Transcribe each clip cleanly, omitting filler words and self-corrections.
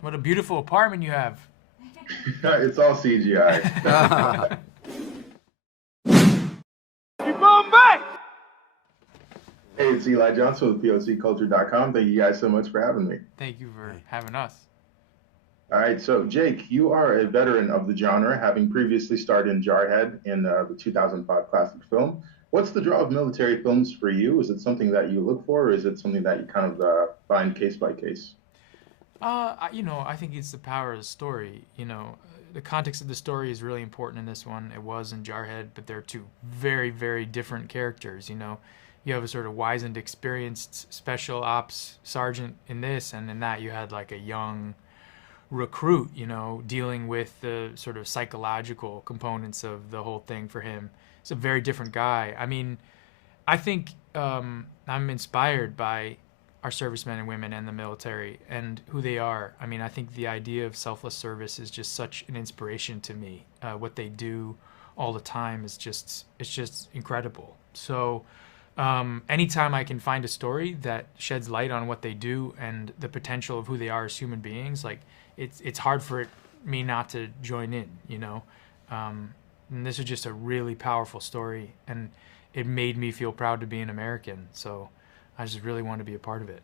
What a beautiful apartment you have. It's all CGI. Hey, it's Eli Johnson with POCculture.com. Thank you guys so much for having me. Thank you for having us. All right, so Jake, you are a veteran of the genre, having previously starred in Jarhead in the 2005 classic film. What's the draw of military films for you? Is it something that you look for, or is it something that you kind of find case by case? I think it's the power of the story. The context of the story is really important in this one. It was in Jarhead, but they're two very, very different characters. You have a sort of wizened, experienced special ops sergeant in this, and in that you had like a young recruit, dealing with the sort of psychological components of the whole thing for him. It's a very different guy. I mean, I think I'm inspired by our servicemen and women and the military and who they are. I mean, I think the idea of selfless service is just such an inspiration to me. What they do all the time is it's just incredible. So anytime I can find a story that sheds light on what they do and the potential of who they are as human beings, like it's hard for me not to join in, and this is just a really powerful story, and it made me feel proud to be an American. So I just really want to be a part of it.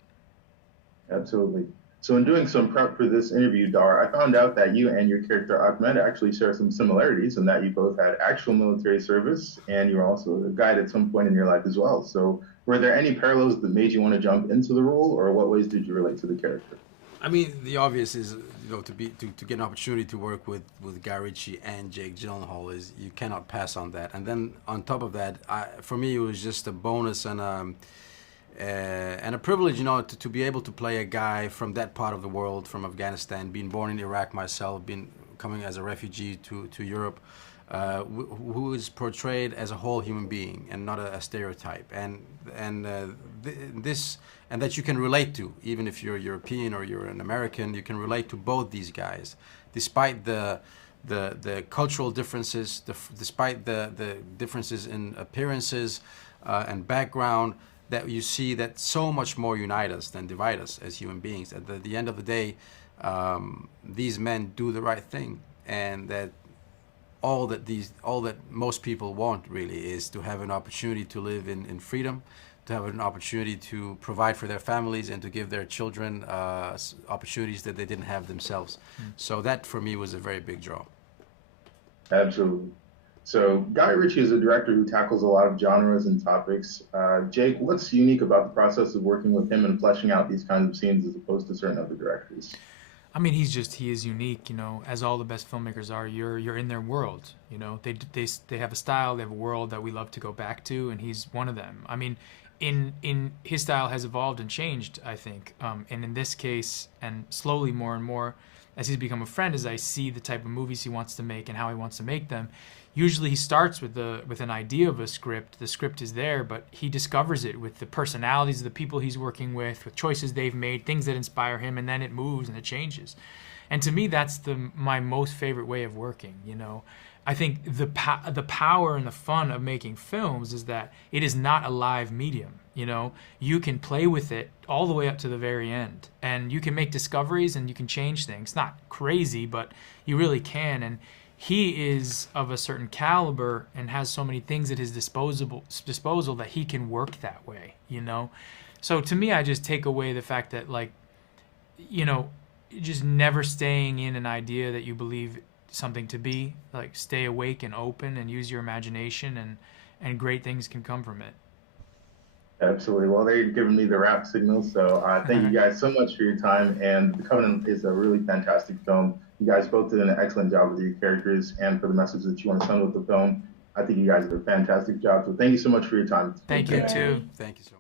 Absolutely. So in doing some prep for this interview, Dar, I found out that you and your character Ahmed actually share some similarities in that you both had actual military service and you were also a guide at some point in your life as well. So were there any parallels that made you want to jump into the role, or what ways did you relate to the character? I mean, the obvious is, to get an opportunity to work with Guy Ritchie and Jake Gyllenhaal is you cannot pass on that. And then on top of that, for me, it was just a bonus and a privilege, to be able to play a guy from that part of the world, from Afghanistan, being born in Iraq myself, coming as a refugee to Europe, who is portrayed as a whole human being and not a stereotype, and that you can relate to, even if you're European or you're an American, you can relate to both these guys, despite the cultural differences, despite the differences in appearances and background. That you see that so much more unite us than divide us as human beings. At the end of the day, these men do the right thing, and that all that most people want really is to have an opportunity to live in freedom, to have an opportunity to provide for their families and to give their children opportunities that they didn't have themselves. So that for me was a very big draw. Absolutely. So Guy Ritchie is a director who tackles a lot of genres and topics. Jake, what's unique about the process of working with him and fleshing out these kinds of scenes as opposed to certain other directors? I mean, he is unique, as all the best filmmakers are. You're in their world, They have a style, they have a world that we love to go back to, and he's one of them. I mean, in his style has evolved and changed, I think. And in this case, and slowly more and more, as he's become a friend, as I see the type of movies he wants to make and how he wants to make them. Usually he starts with an idea of a script. The script is there, but he discovers it with the personalities of the people he's working with choices they've made, things that inspire him, and then it moves and it changes. And to me, that's my most favorite way of working. I think the power and the fun of making films is that it is not a live medium. You can play with it all the way up to the very end, and you can make discoveries and you can change things. Not crazy, but you really can. And he is of a certain caliber and has so many things at his disposal that he can work that way, So to me, I just take away the fact that, just never staying in an idea that you believe something to be. Like, stay awake and open and use your imagination, and great things can come from it. Absolutely. Well, they've given me the wrap signal, so thank you guys so much for your time. And The Covenant is a really fantastic film. You guys both did an excellent job with your characters and for the message that you want to send with the film. I think you guys did a fantastic job. So thank you so much for your time. Thank you, too. Thank you so much.